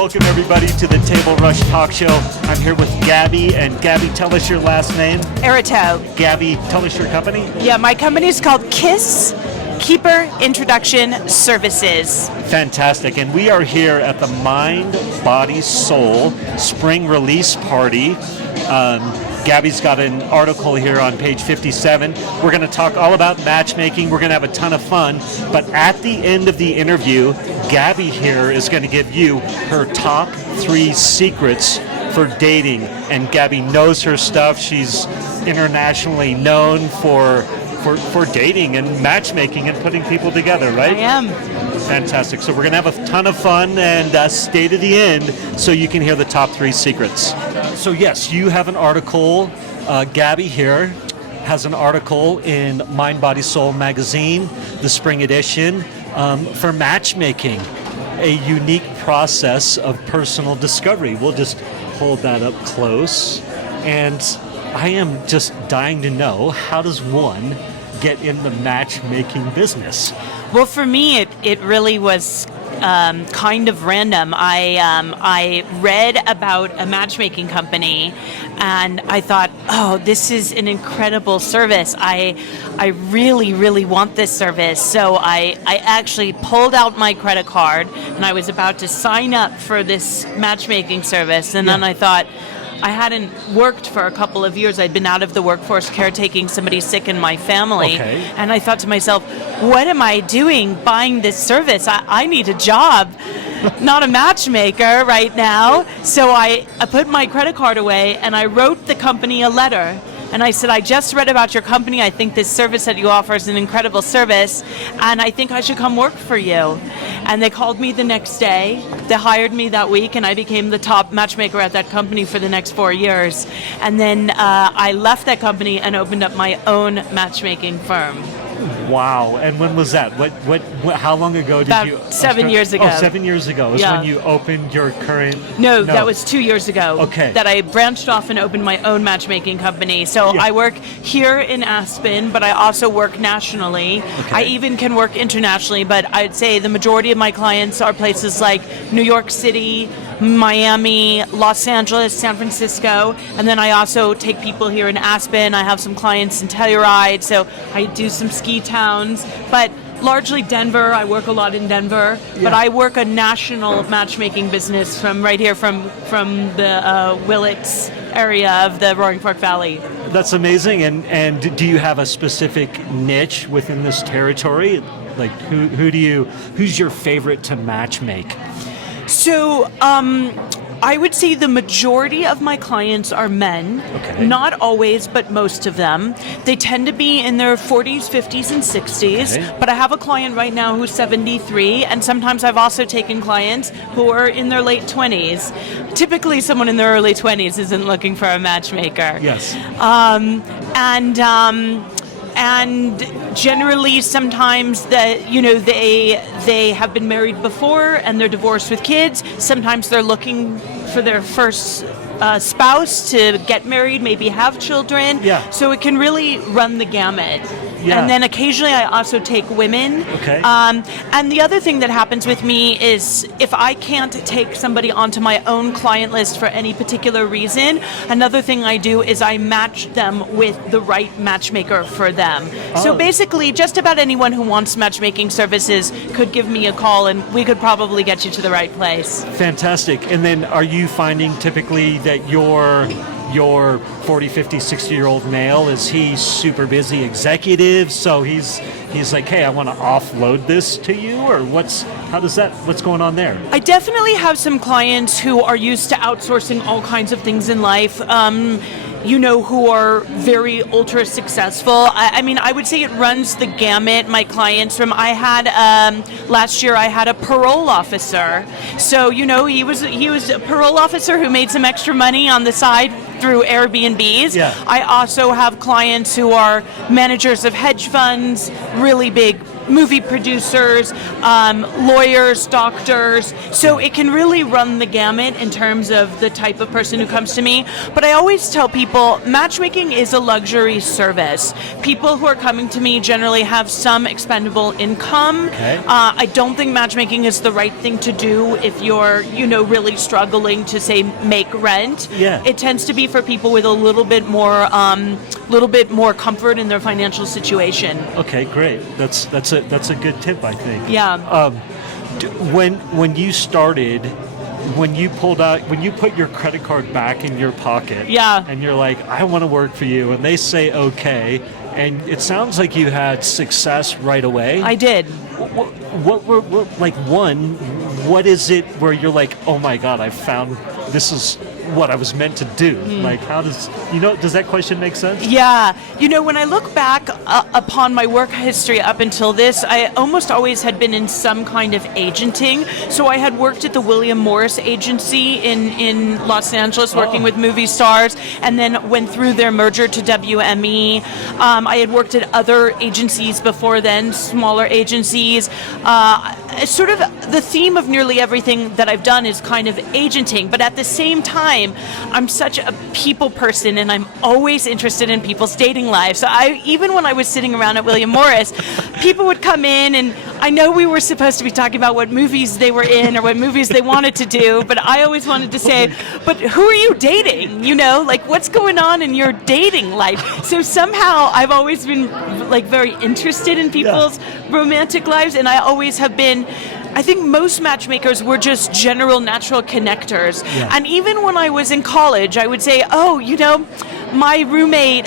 Welcome everybody to the Table Rush Talk Show. I'm here with Gabby, and Gabby, tell us your last name. Aratow. Gabby, tell us your company. Yeah, my company is called KISS, Keeper Introduction Services. Fantastic, and we are here at the Mind, Body, Soul Spring Release Party. Gabby's got an article here on page 57. We're going to talk all about matchmaking. We're going to have a ton of fun. But at the end of the interview, Gabby here is going to give you her top 3 secrets for dating. And Gabby knows her stuff. She's internationally known for dating and matchmaking and putting people together, right? I am. Fantastic. So we're going to have a ton of fun and stay to the end so you can hear the top 3 secrets. So yes, you have an article. Gabby here has an article in Mind, Body, Soul magazine, the spring edition, for matchmaking, a unique process of personal discovery. We'll just hold that up close. And I am just dying to know, how does one get in the matchmaking business? Well, for me, it really was kind of random. I read about a matchmaking company, and I thought, oh, this is an incredible service. I really, really want this service. So I actually pulled out my credit card, and I was about to sign up for this matchmaking service, and then I thought, I hadn't worked for a couple of years. I'd been out of the workforce caretaking somebody sick in my family. Okay. And I thought to myself, what am I doing buying this service? I need a job, not a matchmaker right now. So I put my credit card away and I wrote the company a letter. And I said, I just read about your company. I think this service that you offer is an incredible service, and I think I should come work for you. And they called me the next day. They hired me that week, and I became the top matchmaker at that company for the next 4 years. And then I left that company and opened up my own matchmaking firm. Wow. And when was that? What how long ago did you... About 7 years ago. Oh, 7 years ago is when you opened your current... No, that was 2 years ago. Okay. That I branched off and opened my own matchmaking company. So I work here in Aspen, but I also work nationally. Okay. I even can work internationally, but I'd say the majority of my clients are places like New York City, Miami, Los Angeles, San Francisco, and then I also take people here in Aspen. I have some clients in Telluride, so I do some ski towns, but largely Denver. I work a lot in Denver, but I work a national matchmaking business from right here from the Willits area of the Roaring Fork Valley. That's amazing. And do you have a specific niche within this territory? Like who's your favorite to matchmake? So, I would say the majority of my clients are men. Okay. Not always, but most of them. They tend to be in their 40s, 50s, and 60s. Okay. But I have a client right now who's 73, and sometimes I've also taken clients who are in their late 20s. Typically, someone in their early 20s isn't looking for a matchmaker. Yes. And generally, sometimes they have been married before and they're divorced with kids. Sometimes they're looking for their first spouse to get married, maybe have children. Yeah. So it can really run the gamut. Yeah. And then occasionally I also take women. Okay. And the other thing that happens with me is if I can't take somebody onto my own client list for any particular reason, another thing I do is I match them with the right matchmaker for them. So basically, just about anyone who wants matchmaking services could give me a call and we could probably get you to the right place. Fantastic. And then are you finding typically that your 40, 50, 60-year-old male, is he super busy executive, so he's like, hey, I want to offload this to you, or what's going on there? I definitely have some clients who are used to outsourcing all kinds of things in life. Who are very ultra successful. I mean, I would say it runs the gamut. My clients last year I had a parole officer. So, he was a parole officer who made some extra money on the side through Airbnbs. Yeah. I also have clients who are managers of hedge funds, really big movie producers, lawyers, doctors. So it can really run the gamut in terms of the type of person who comes to me. But I always tell people, matchmaking is a luxury service. People who are coming to me generally have some expendable income. Okay. I don't think matchmaking is the right thing to do if you're, really struggling to, say, make rent. Yeah. It tends to be for people with a little bit more comfort in their financial situation. Okay, great. That's a good tip, I think. Yeah. When you started, when you put your credit card back in your pocket, Yeah. and you're like, I want to work for you, and they say okay, and it sounds like you had success right away. I did. What is it where you're like, oh my God, I found this is what I was meant to do? Like, how does that question make sense? Yeah. When I look back upon my work history up until this, I almost always had been in some kind of agenting. So I had worked at the William Morris agency in Los Angeles, working with movie stars, and then went through their merger to WME. I had worked at other agencies before then, smaller agencies. Sort of the theme of nearly everything that I've done is kind of agenting, but at the same time, I'm such a people person and I'm always interested in people's dating lives. So even when I was sitting around at William Morris, people would come in, and I know we were supposed to be talking about what movies they were in or what movies they wanted to do, but I always wanted to say, but who are you dating? What's going on in your dating life? So somehow I've always been very interested in people's romantic lives, and I always have been. I think most matchmakers were just general natural connectors. Yeah. And even when I was in college, I would say, my roommate,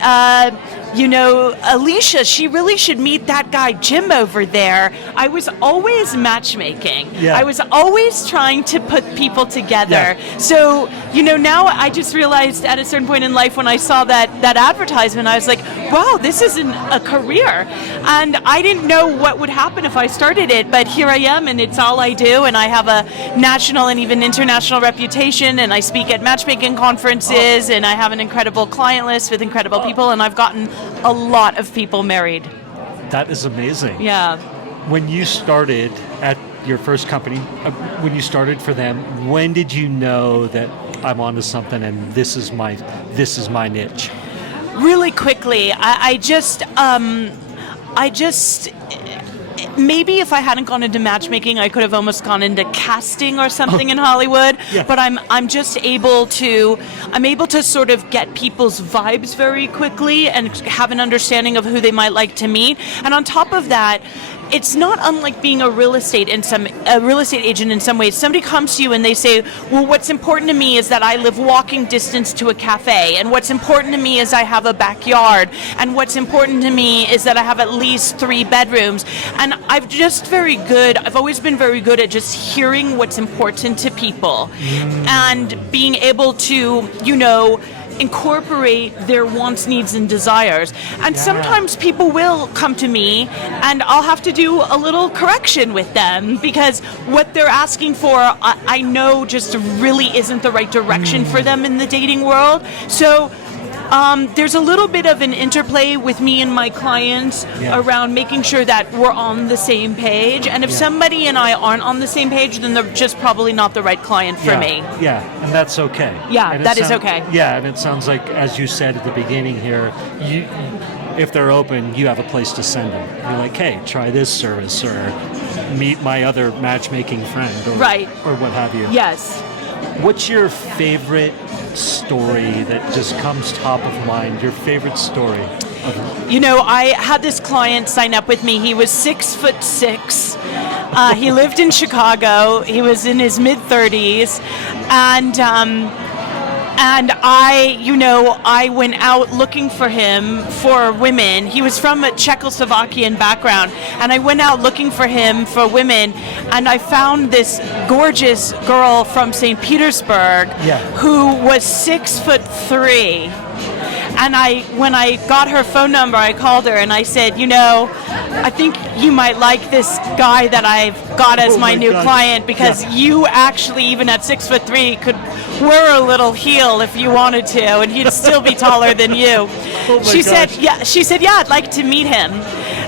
Alicia, she really should meet that guy Jim over there. I was always matchmaking. Yeah. I was always trying to put people together. Yeah. So, now I just realized at a certain point in life when I saw that advertisement, I was like, wow, this isn't a career. And I didn't know what would happen if I started it, but here I am, and it's all I do, and I have a national and even international reputation, and I speak at matchmaking conferences, and I have an incredible client list with incredible people, and I've gotten a lot of people married. That is amazing. Yeah. When you started at your first company, when you started for them, when did you know that I'm onto something and this is my niche? Really quickly. I just maybe if I hadn't gone into matchmaking, I could have almost gone into casting or something in Hollywood. Yeah. But I'm able to sort of get people's vibes very quickly and have an understanding of who they might like to meet. And on top of that, it's not unlike being a real estate agent in some ways. Somebody comes to you and they say, well, what's important to me is that I live walking distance to a cafe, and what's important to me is I have a backyard, and what's important to me is that I have at least 3 bedrooms. And I've always been very good at just hearing what's important to people and being able to, incorporate their wants, needs, and desires. And sometimes people will come to me and I'll have to do a little correction with them because what they're asking for, I know just really isn't the right direction for them in the dating world. So there's a little bit of an interplay with me and my clients around making sure that we're on the same page. And if somebody and I aren't on the same page, then they're just probably not the right client for me. Yeah, and that's okay. Yeah, that is okay. Yeah, and it sounds like, as you said at the beginning here, if they're open, you have a place to send them. You're like, hey, try this service, or meet my other matchmaking friend, or what have you. Yes. What's your favorite story that just comes top of mind? Your favorite story? I had this client sign up with me. He was 6'6". He lived in Chicago. He was in his mid-30s, and I went out looking for him for women. He was from a Czechoslovakian background, and I went out looking for him for women, and I found this gorgeous girl from St. Petersburg who was 6'3". And when I got her phone number, I called her and I said, I think you might like this guy that I've got as my new client because you actually, even at 6'3", could wear a little heel if you wanted to, and he'd still be taller than you. She said, I'd like to meet him.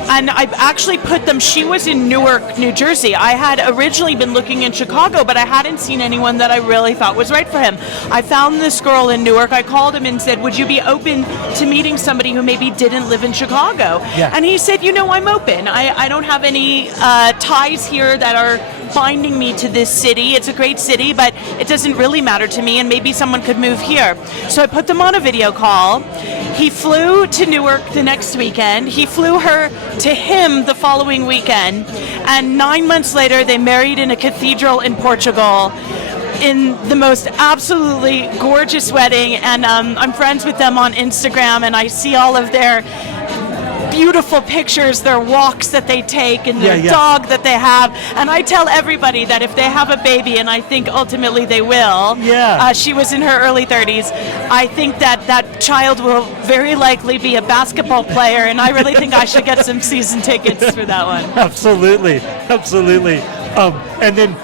And I actually put them, she was in Newark, New Jersey. I had originally been looking in Chicago, but I hadn't seen anyone that I really thought was right for him. I found this girl in Newark. I called him and said, would you be open to meeting somebody who maybe didn't live in Chicago? Yeah. And he said, I'm open. I don't have any ties here that are binding me to this city. It's a great city, but it doesn't really matter to me, and maybe someone could move here. So I put them on a video call. He flew to Newark the next weekend. He flew her to him the following weekend. And 9 months later, they married in a cathedral in Portugal in the most absolutely gorgeous wedding. And I'm friends with them on Instagram, and I see all of their beautiful pictures, their walks that they take, and their dog that they have. And I tell everybody that if they have a baby, and I think ultimately they will, she was in her early 30s, I think that that child will very likely be a basketball player, and I really think I should get some season tickets for that one. Absolutely. And then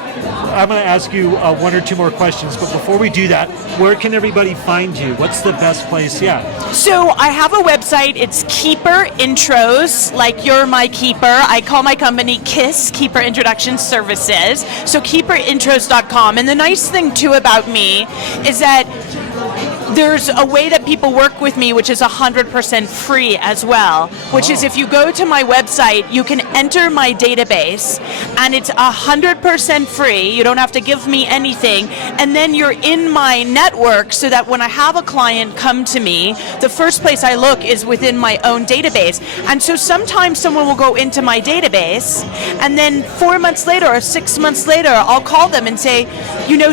I'm going to ask you one or two more questions, but before we do that, where can everybody find you? What's the best place? So I have a website. It's Keeper Intros, like you're my keeper. I call my company KISS, Keeper Introduction Services. So keeperintros.com. And the nice thing too about me is that there's a way that people work with me, which is 100% free as well, which is if you go to my website, you can enter my database, and it's 100% free. You don't have to give me anything. And then you're in my network, so that when I have a client come to me, the first place I look is within my own database. And so sometimes someone will go into my database, and then 4 months later or 6 months later, I'll call them and say,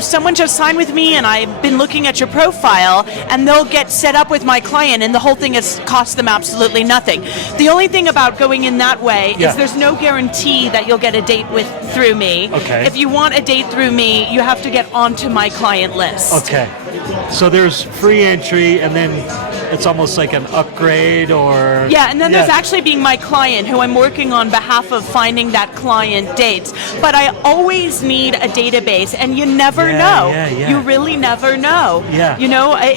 someone just signed with me, and I've been looking at your profile, and they'll get set up with my client, and the whole thing has cost them absolutely nothing. The only thing about going in that way is there's no guarantee that you'll get a date through me. Okay. If you want a date through me, you have to get onto my client list. Okay. So there's free entry, and then it's almost like an upgrade, or... Yeah, and then there's actually being my client, who I'm working on behalf of finding that client dates. But I always need a database, and you never know. You really never know.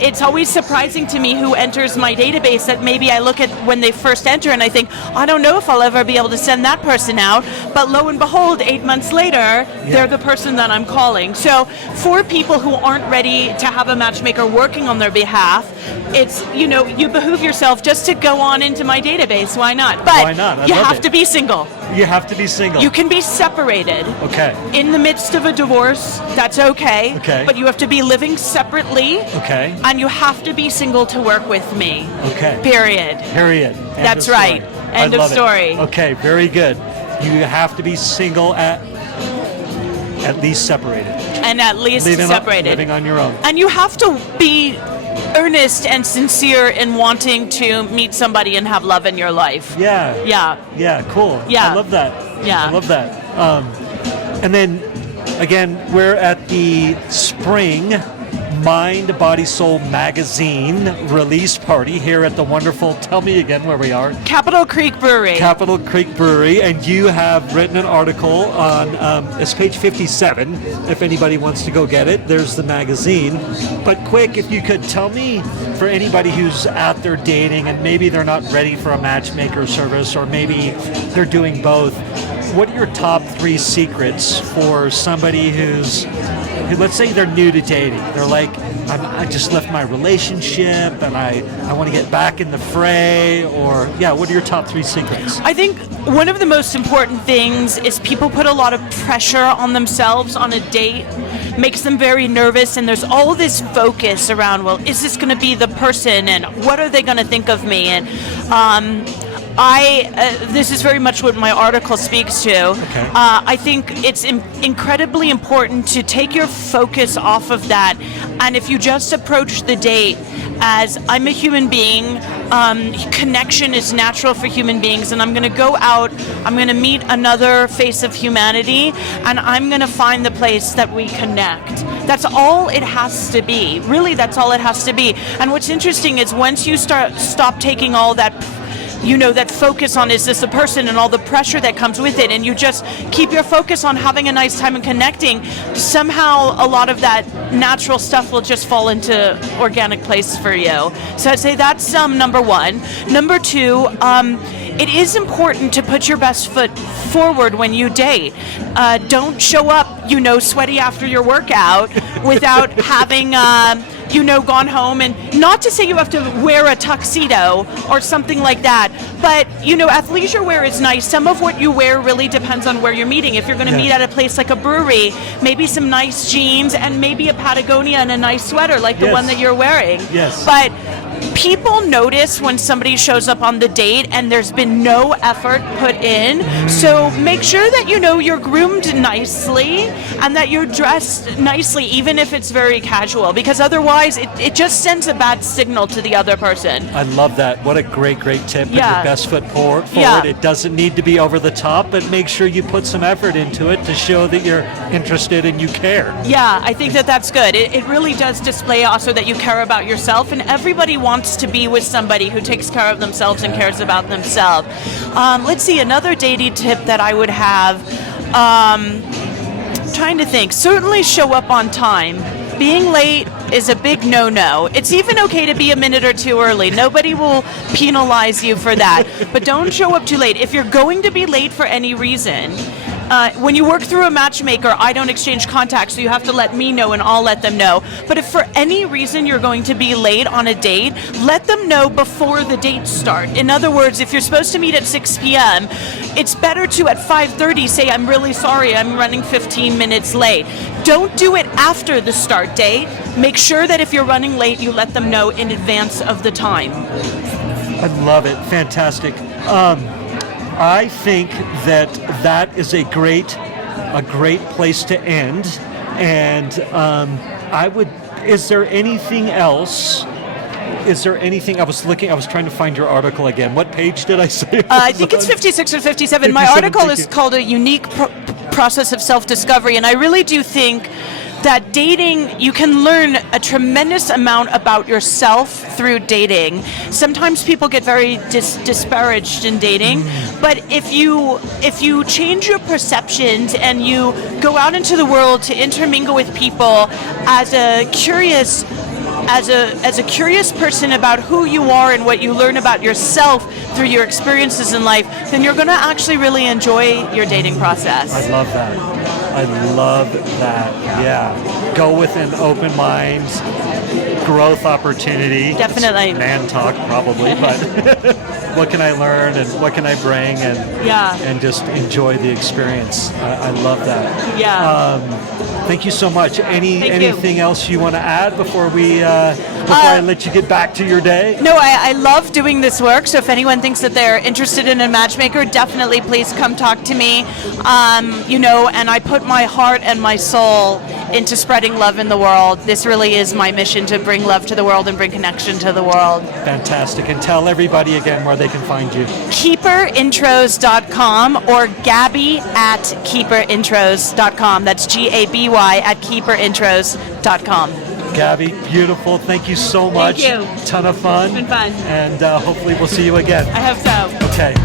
It's always surprising to me who enters my database, that maybe I look at when they first enter and I think, I don't know if I'll ever be able to send that person out. But lo and behold, 8 months later, they're the person that I'm calling. So for people who aren't ready to have a matchmaker working on their behalf, it's, you behoove yourself just to go on into my database. Why not? But why not? you have to be single. You have to be single. You can be separated. Okay. In the midst of a divorce, that's okay. Okay. But you have to be living separately. Okay. And you have to be single to work with me. Okay. Period. End That's of right. story. End of story. Okay, very good. You have to be single at least separated. And at least separated. Living on your own. And you have to be earnest and sincere in wanting to meet somebody and have love in your life. Yeah, cool. Yeah. I love that. Yeah. I love that. And then, again, we're at the spring Mind, Body, Soul magazine release party here at the wonderful, tell me again where we are. Capitol Creek Brewery. Capitol Creek Brewery, and you have written an article on, it's page 57, if anybody wants to go get it. There's the magazine. But quick, if you could tell me, for anybody who's out there dating and maybe they're not ready for a matchmaker service, or maybe they're doing both, what are your top 3 secrets for somebody who, let's say they're new to dating. They're like, I just left my relationship and I want to get back in the fray, or, what are your top 3 secrets? I think one of the most important things is people put a lot of pressure on themselves on a date, makes them very nervous, and there's all this focus around, well, is this going to be the person, and what are they going to think of me? And this is very much what my article speaks to. Okay. I think it's incredibly important to take your focus off of that, and if you just approach the date as, I'm a human being, connection is natural for human beings, and I'm going to go out, I'm going to meet another face of humanity, and I'm going to find the place that we connect. That's all it has to be. Really, that's all it has to be. And what's interesting is once you stop taking all that, that focus on, is this a person, and all the pressure that comes with it, and you just keep your focus on having a nice time and connecting, somehow a lot of that natural stuff will just fall into organic place for you. So I'd say that's number 1. Number 2, it is important to put your best foot forward when you date. Don't show up, sweaty after your workout without having, gone home. And not to say you have to wear a tuxedo or something like that, but, athleisure wear is nice. Some of what you wear really depends on where you're meeting. If you're going to meet at a place like a brewery, maybe some nice jeans and maybe a Patagonia and a nice sweater like the one that you're wearing. Yes. But people notice when somebody shows up on the date and there's been no effort put in. So make sure that you're groomed nicely and that you're dressed nicely, even if it's very casual, because otherwise it just sends a bad signal to the other person. I love that. What a great tip. Put your best foot forward. Yeah. It doesn't need to be over the top, but make sure you put some effort into it to show that you're interested and you care. Yeah, I think that's good. It really does display also that you care about yourself, and everybody wants to be with somebody who takes care of themselves and cares about themselves. Let's see, another dating tip that I would have, trying to think, certainly show up on time. Being late is a big no-no. It's even okay to be a minute or two early. Nobody will penalize you for that. But don't show up too late. If you're going to be late for any reason, when you work through a matchmaker, I don't exchange contacts, so you have to let me know and I'll let them know. But if for any reason you're going to be late on a date, let them know before the date starts. In other words, if you're supposed to meet at 6 p.m., it's better to at 5:30 say, I'm really sorry, I'm running 15 minutes late. Don't do it after the start date. Make sure that if you're running late, you let them know in advance of the time. I love it. Fantastic. I think that is a great place to end. And is there anything else? I was trying to find your article again. What page did I say? I think it's 56 or 57. My article is called A Unique Process of Self-Discovery, and I really do think that dating, you can learn a tremendous amount about yourself through dating. Sometimes people get very disparaged in dating, but if you change your perceptions and you go out into the world to intermingle with people as a curious person about who you are and what you learn about yourself through your experiences in life, then you're going to actually really enjoy your dating process. I love that. Yeah. Go with an open mind, growth opportunity. Definitely. It's man talk probably, but what can I learn and what can I bring and just enjoy the experience. I love that. Yeah. Thank you so much. Anything else you want to add before I let you get back to your day? No, I love doing this work. So if anyone thinks that they're interested in a matchmaker, definitely please come talk to me. And I put my heart and my soul into spreading love in the world. This really is my mission, to bring love to the world and bring connection to the world. Fantastic. And tell everybody again where they can find you. keeperintros.com or Gabby at keeperintros.com. That's GABY at keeperintros.com. Gabby, beautiful. Thank you so much. Thank you. Ton of fun. It's been fun. And hopefully we'll see you again. I hope so. Okay.